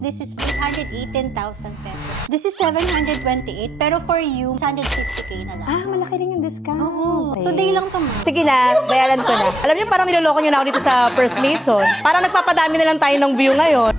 This is 318,000 pesos. This is 728, pero for you, 150K na lang. Ah, malaki rin yung discount. Oo. Today lang to, ma'am. Sige na, bayaran ko na. Alam niyo, parang niloloko niyo na ako dito sa First Mason. Parang nagpapadami na lang tayo ng view ngayon.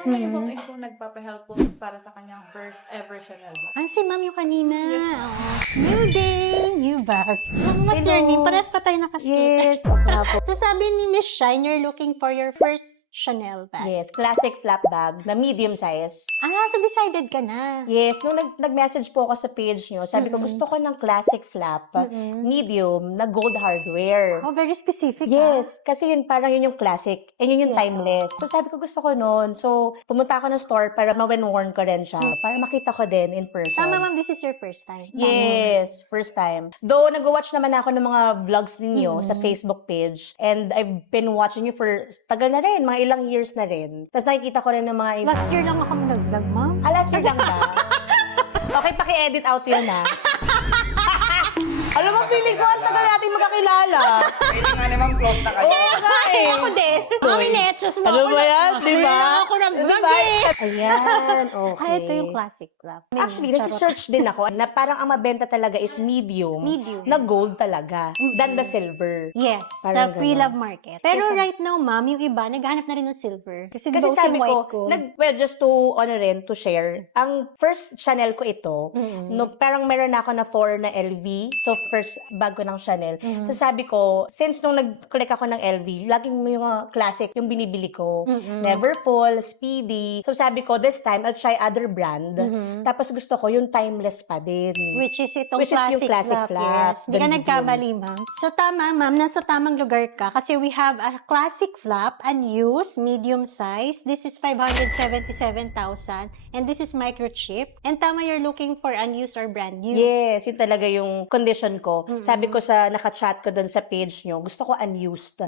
Ano bang ikaw nagpapahelp books para sa kanyang first ever Chanel bag? Ah, si ma'am yung kanina. Oo. New day, new bag. Ma'am, what's your name? Parehas pa tayo nakaskate. Yes, okay po. So sabi ni Miss Shine, you're looking for your first Chanel bag. Yes, classic flap bag na medium size. Ah, so decided ka na. Yes, nung nag-message po ako sa page nyo, sabi ko gusto ko ng classic flap, medium, na gold hardware. Oh, very specific. Yes, kasi yun parang yun yung classic and yun yung Yes. timeless. So sabi ko gusto ko nun. So pumunta ako ng store para ma-worn ko rin siya. Para makita ko din in person. Tama, ma'am, this is your first time. Yes, first time. Though, nag-watch naman ako ng mga vlogs ninyo sa Facebook page. And I've been watching you for tagal na rin, mga ilang years na rin. Tapos nakikita ko rin ng mga... Last year lang ako nag-vlog, ma'am. Last year lang ba? Okay, paki-edit out yun ha. Alam mo, feeling ko ang tagal natin magkakilala. Pwede nga naman close na kayo. Ay, ako din. Mami, netsos mo Ano ako. ba yan? Last Di year ba? lang ako nag-vlog Diba? eh. Ayan, okay. Ay, ito yung classic flap. Actually, nag-search din ako na parang ang mabenta talaga is medium. Medium. Na gold talaga. Than the silver. Yes, Parang sa pre-love market. Pero right now, ma'am, yung iba, naghanap na rin ng silver. Kasi Kasi those sabi yung white ko, ko. well, just to, rin, to share, ang first Chanel ko ito, no, parang meron na ako na 4 na LV. So, first bag ko ng Chanel. So, sabi ko, since nung nag-collect ako ng LV, laging yung mga classic yung binibili ko. Neverfull, Speedy. So, sabi ko, this time, I'll try other brand. Tapos, gusto ko yung timeless pa din. Which is itong Which is yung classic flap, Yes. Hindi the ka medium. nagkamali, ma'am. So, tama, ma'am. Nasa tamang lugar ka. Kasi we have a classic flap, unused, medium size. This is 577,000. And this is microchip. And tama, you're looking for unused or brand new. Yes, yun talaga yung condition ko. Sabi ko sa naka-chat ko doon sa page nyo, gusto ko unused.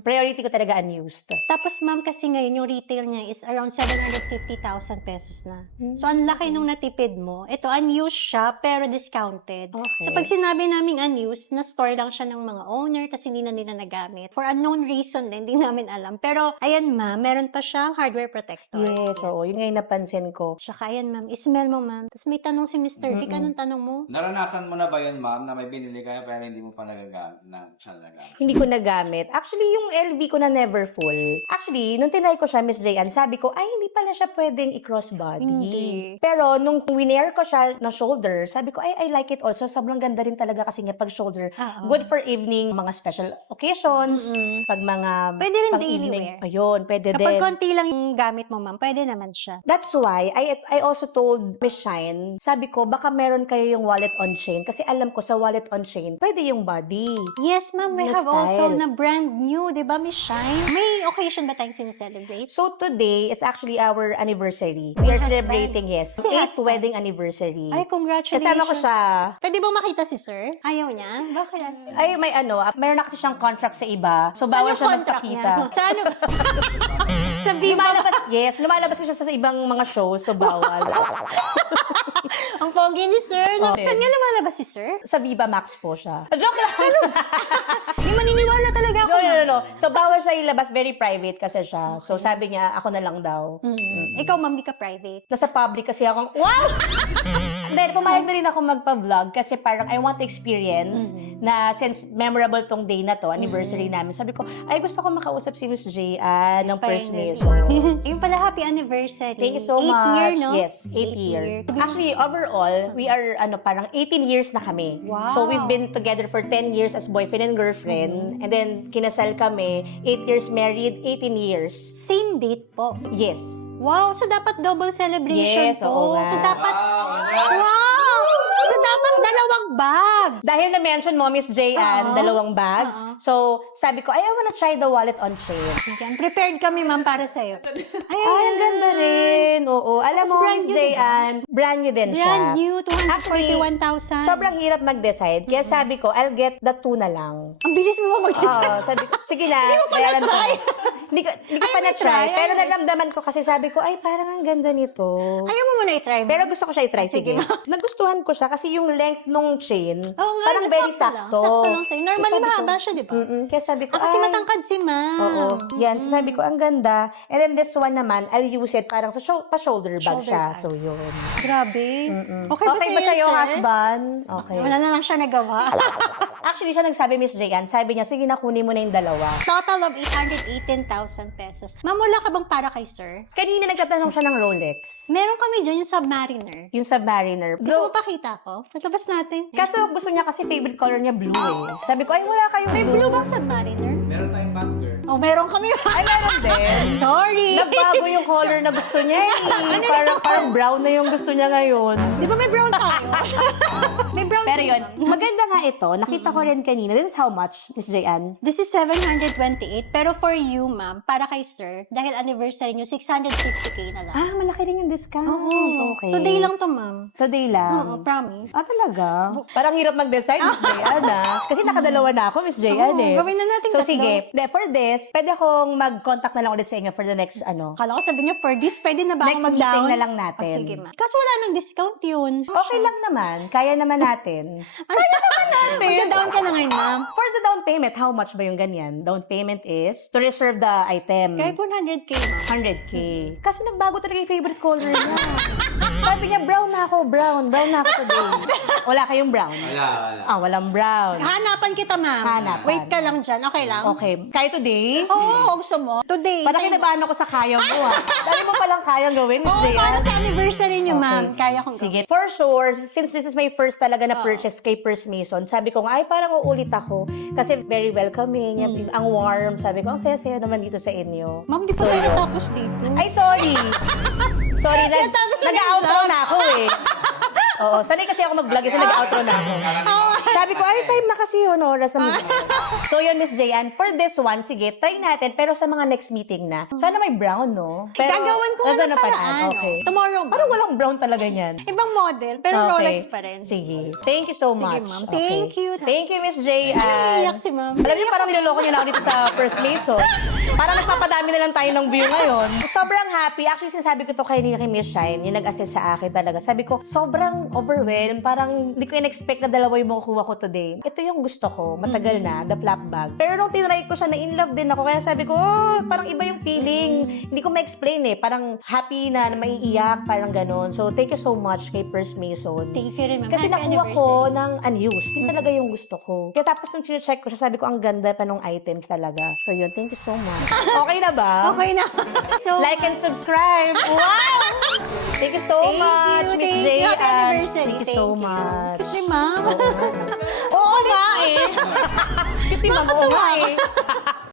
Priority ko talaga unused. Tapos, ma'am, kasi ngayon, yung retail niya is around 750,000 pesos na. So, ang laki nung natipid mo. Ito, unused siya, pero discounted. Okay. So, pag sinabi naming unused, na-store lang siya ng mga owner, kasi hindi na nila nagamit. For unknown reason din, hindi namin alam. Pero, ayan, ma'am, meron pa siyang hardware protector. Yes, oo. Yun nga yung napansin ko. Tsaka, ayan, ma'am, ismell mo, ma'am. Tapos may tanong si Mr. Vic, anong tanong mo? Naranasan mo na ba yun, ma'am, na may binili kayo pero hindi mo pa nagagamit na siya nagamit? Hindi ko nagamit. Actually, yung LV ko na never full. Actually, nung tinry ko siya, Miss Jayan, sabi ko, ay, hindi pala siya pwedeng i-crossbody. Hindi. Pero, nung winare ko siya na shoulder, sabi ko, ay, I like it also. Sobrang ganda rin talaga kasi nga pag shoulder. Oo. Good for evening, mga special occasions, pag mga... Pwede rin pang daily evening. wear. Ayun, pwede Kapag din. konti lang yung gamit mo, ma'am, pwede naman siya. That's why I also told Miss Shine, sabi ko, baka meron kayo yung wallet on chain. Kasi alam ko, sa wallet on chain, pwede yung body. Yes, ma'am, we Na have also style. na brand new, di ba, Miss Shine? May occasion ba tayong sineselebrate? So today is actually our anniversary. We are husband. celebrating, yes, Si 8th husband. wedding anniversary. Ay, congratulations. Kasama ko siya. Pwede ba makita si sir? Ayaw niya? Bakit? Ay, may meron na kasi siyang contract sa iba. So, Saan bawal yung siya contract magpakita. niya? Sa ano? Sa Viva. Lumalabas ko siya sa ibang mga shows, so bawal. Ang pogi ni sir. No? Okay. Saan nga lumalabas si sir? Sa Viva Max po siya. Joke lang! Hindi maniniwala talaga ako. No. So, bawal siya ilabas. Very private kasi siya. So, sabi niya, ako na lang daw. Ikaw, ma'am, di ka private. Nasa public kasi akong, wow! Then, pumayag na rin ako magpa-vlog kasi parang I want to experience na since memorable tong day na to, anniversary namin, sabi ko, ay gusto ko makausap si Miss J ng First Mason. Yung pala, happy anniversary. Thank you so 8th much. year, no? Yes, 8th year. Actually, overall, we are parang 18 years na kami. Wow. So, we've been together for 10 years as boyfriend and girlfriend. And then, kinasal kami. 8 years married, 18 years. Same date po. Yes. Wow, so dapat double celebration Yes, to. oo nga. So dapat, Wow! wow! So dapat dalawang bag. Dahil na-mention mo, Miss J. Oo. dalawang bags. So, sabi ko, I wanna try the wallet on chain. Yan, prepared kami, ma'am, para sa'yo. Ay, ang ganda rin. Oo. Alam mo, brand Miss new, J. diba? Brand new din siya. Brand new, Actually, 241,000. sobrang hirap mag-decide. Kaya sabi ko, I'll get the two na lang. Ang bilis mo mag-decide. Oo, sabi ko, sige na, bayaran ko. Hindi ko Ay, pa may na-try. try. Pero Ay, may- naramdaman ko kasi sabi ko, ay, parang ang ganda nito. Ayaw mo muna i-try mo. Pero gusto ko siya i-try. Sige, Sige. Nagustuhan ko siya kasi yung length nung chain, Oo nga, parang very sakto lang. sakto. Sakto lang sa'yo. Normally, Kaya sabi ko, mahaba siya, di ba? Kaya sabi ko, Kasi ay, matangkad si ma'am. Oo. Yan. So sabi ko, ang ganda. And then this one naman, I'll use it parang sa pa-shoulder bag Shoulder siya. bag. So yun. Grabe. Okay, Okay ba sa'yo, sir? husband? Okay. Wala na lang siya nagawa. Actually, siya nagsabi, Miss Jayan, sabi niya, sige na, kunin mo na yung dalawa. Total of 818,000 pesos. Ma'am, wala ka bang para kay sir? Kanina nagtatanong siya ng Rolex. Meron kami dyan yung Submariner. Yung Submariner. Gusto mo pakita ko? Paglabas natin. Kaso gusto niya kasi favorite color niya blue eh. Sabi ko, ay wala kayong May blue bang Submariner? Meron tayong back, girl. Oh, meron kami. Ay, meron din. Sorry. Nagbago yung color na gusto niya eh. Parang brown na yung gusto niya ngayon. Di ba may brown tayo? May brown Pero tayo. yun, maganda nga ito. Nakita ko rin kanina. This is how much, Miss Jayan? This is 728. Pero for you, ma'am, para kay sir, dahil anniversary nyo, 650k na lang. Ah, malaki rin yung discount. Okay. Today lang to, ma'am. Today lang. Oo, promise. Ah, talaga? Parang hirap mag-decide, Miss Jayan, ah. Kasi nakadalawa na ako, Miss Jayan, Oo, eh. gawin na natin So, tatlo. sige. For this, pwede akong mag-contact na lang ulit sa inyo for the next, Kala ko sabi niyo, for this, pwede na ba Next ako mag-down? meeting na lang natin. Oh, sige, ma'am. Kaso wala nang discount yun. Okay lang naman. Kaya naman natin. Magda-down ka na ngayon, ma'am. For the down payment, how much ba yung ganyan? Down payment is to reserve the item. Kahit 100k, ma'am. 100k. Kaso nagbago talaga yung favorite color niya. Sabi niya, brown na ako, brown. Brown na ako today. Wala kayong brown? Wala. Ah, walang brown. Hanapan kita, ma'am. Hanapan. Wait ka lang dyan. Okay lang? Okay. Kaya today? Oo, gusto mo. Today. Parang kinabahan ako sa kaya mo ah. Dali mo palang kayang gawin, Miss Oo, Jayan. para sa anniversary niyo, ma'am. Okay. Kaya kong Sige. For sure, since this is my first talaga na purchase kay Purse Mason, sabi ko nga, ay parang uulit ako. Kasi very welcoming, ang warm. Sabi ko, ang saya-saya naman dito sa inyo. Ma'am, di pa So, tayo yun. natapos dito. Ay, sorry. Sorry, Natapos mo na yung nag-outro vlog. na ako eh. Oo, sanay kasi ako mag-vlog, so nag-outro na ako. Sabi ko, ay, time na kasi yun, oras na So yun, Miss Jayan, for this one, sige, try natin, pero sa mga next meeting na. Sana may brown, no? Pero, Gagawan ko nga ng paraan. Okay. Tomorrow, ma'am. Parang walang brown talaga niyan. Ibang model, pero Okay. Rolex pa rin. Sige. Thank you so Sige, much. ma'am. Okay. Thank you. Thank you, Miss Jayan. Naiiyak si ma'am. Alam niyo, parang niloloko niyo na ako dito sa First Mason. Parang nagpapadami na lang tayo ng view ngayon. Sobrang happy. Actually, sinasabi ko to kay Miss Shine, yung nag-assist sa akin talaga. Sabi ko, sobrang overwhelmed. Parang hindi ko in-expect na dalawa yung makukuha ko today. Ito yung gusto ko. Matagal na, the flap bag. Pero nung tinry ko siya, na in love din ako. Kaya sabi ko, oh, parang iba yung feeling. Hindi ko ma-explain eh. Parang happy na maiiyak, parang ganon. So, thank you so much kay First Mason. Thank you rin, ma'am. Kasi Happy nakuha ko anniversary. ng unused. Yun talaga yung gusto ko. Kaya tapos nung check ko siya, sabi ko, ang ganda pa nung items talaga. So yun, thank you so much. Okay na ba? Okay na. So, Like and subscribe. Wow! Thank you so Thank much, you, Miss thank Jay. you. Happy anniversary. Thank you so Thank you. much. si ma'am. Oo nga eh. Titima mo nga eh.